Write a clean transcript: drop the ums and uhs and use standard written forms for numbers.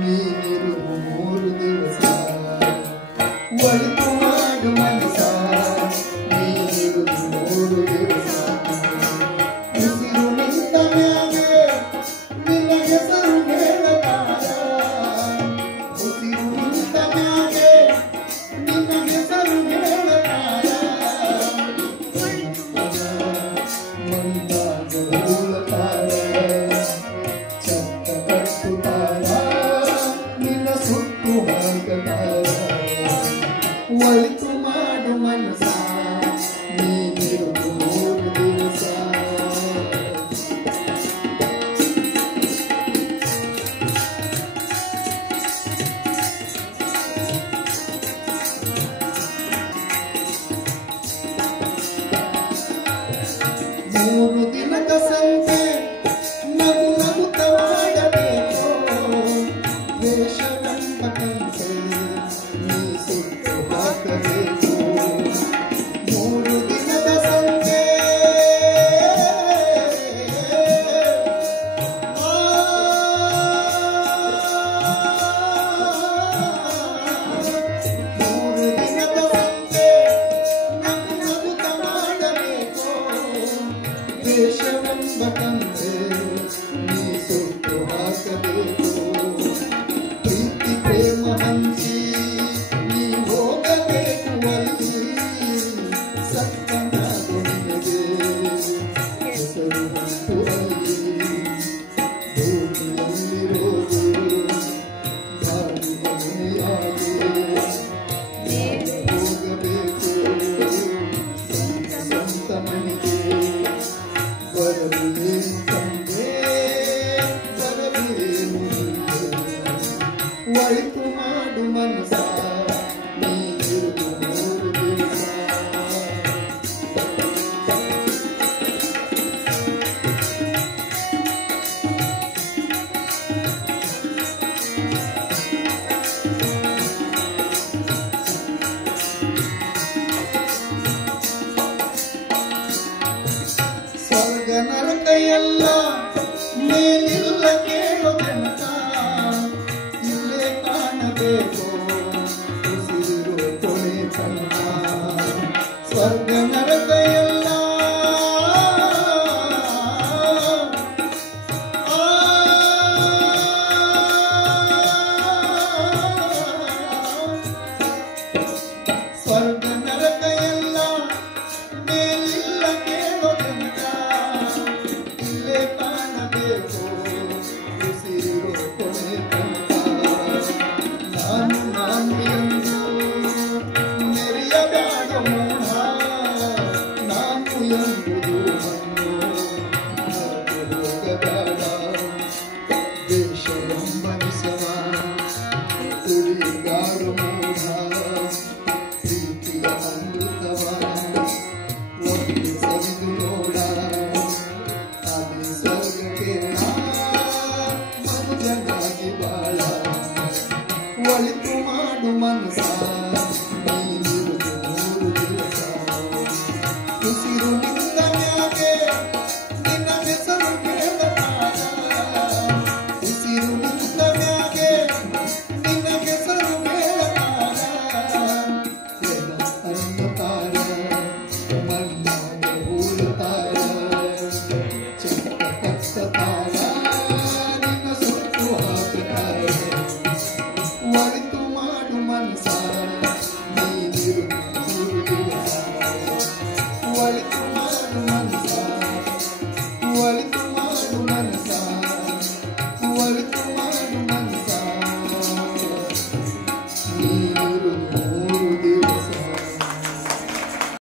ನೀನಿರು 3 ದಿವಸ ಒಳಿತು ಮಾಡು ಮನಸ ನೀನಿರು 3 ದಿವಸ ಉಸಿರು ನಿಂತ ಮ್ಯಾಗೆ ನಿನ್ನ ಹೆಸರು ಹೇಳಲಾರ ಉಸಿರು ನಿಂತ ಮ್ಯಾಗೆ ನಿನ್ನ ಹೆಸರು ಹೇಳಲಾರ ಮಂದಾಗ ಉಳತಾರ ಚತ್ತ ಕಟ್ಟುತ್ತಾರ ನಿನ್ನ ಸುಟ್ಟು ಹಾಕತಾರ ಒಳಿತು ಮಾಡು ಮನಸ ನೀನಿರು 3 ದಿವಸ ಮೂರು ದಿನದ ಸಂತೆ ನಗು ನಗುತ್ತವಾಡಬೇಕು ವೇಷವೆಂಬ ಕಂತೆ ನೀ ಸುಟ್ಟು ಹಾಕಬೇಕು ಮೂರು ದಿನದ ಸಂತೆ ಮೂರು ದಿನದ ಸಂತೆ ನಗು ನಗುತ್ತ ಮಾಡಬೇಕು ವೇಷವೆಂಬ ಕಂತೆ ನೀ ಸುಟ್ಟು ಹಾಕಬೇಕು ಪ್ರೀತಿ ಪ್ರೇಮ ಹಂಚಿ ನೀ ಹೋಗಬೇಕು ಅಲ್ಲಿ ಸತ್ತನಾಗು ನಿನಗೆ ಹೆಸರು ಬಂತು ಅಲ್ಲಿ ಭೂಮಿಯಲ್ಲಿರೋದು ಗಾಳಿ ಮನೆಯಾಗಿ ಹೋಗಬೇಕು ಸ್ವಂತ ಮನೆಗೆ ಬರಬೇನು ತಂದೆ ಬರಬೇನು ಒಳಿತು ಮಾಡು ಮನಸ ನೀನಿರು 3 ದಿವಸ ಸ್ವರ್ಗ ನರಕ ಎಲ್ಲ ಮೇಲಿಲ್ಲ ಕೇಳೋ ತನಕ ಇಲ್ಲೇ ಕಾಣಬೇಕು ಉಸಿರು ಕೊನೆ ತನಕ ಸ್ವರ್ಗ ನರಕ ಎಲ್ಲ ಸ್ವರ್ಗ ನರಕ ಎಲ್ಲ ಮೇಲಿಲ್ಲ ಕೇಳೋ ತನಕ ಇಲ್ಲೇ ಕಾಣಬೇಕು ಉಸಿರು ಕೊನೆ ತನಕ ನಾನು ಎಂದು ಮೆರೆಯಬೇಡ ಮೋಹ ನಾನು ಎಂಬುದು ಮಣ್ಣು ಮರೆತು ಹೋಗಬೇಡ ದೇಶವೆಂಬ ವಿಷವ ಕುಡಿಗಾರು ಮೂಢ ಪ್ರೀತಿಯ ಅಮೃತವ ಒಟ್ಟು ಸವಿದು ನೋಡ ಅದೇ ಸ್ವರ್ಗಕ್ಕೆ ಮನುಜನಾಗಿ ಬಾಳ ಒಳಿತು ಮಾಡು ಮನಸ ನೀನಿರು 3 ದಿವಸ ಉಸಿರು ನಿಂತ ಮ್ಯಾಗೆ ನಿನ್ನ ಹೆಸರು ಹೇಳಲಾರ ಉಸಿರು ನಿಂತ ಮ್ಯಾಗೆ ನಿನ್ನ ಹೆಸರು ಹೇಳಲಾರ ಅನ್ನತಾರ ಮಣ್ಣಾಗ ಉಳುತ್ತಾರ ಚತ್ತ ಕಟ್ಟತಾರ ನಿನ್ನ ಸುಟ್ಟು ಹಾಕತಾರ ಒಳಿತು ಮಾಡು ಮನಸ ನೀನಿರು 3 ದಿವಸ ಒಳಿತು ಮಾಡು ಮನಸ ಒಳಿತು ಮಾಡು ಮನಸ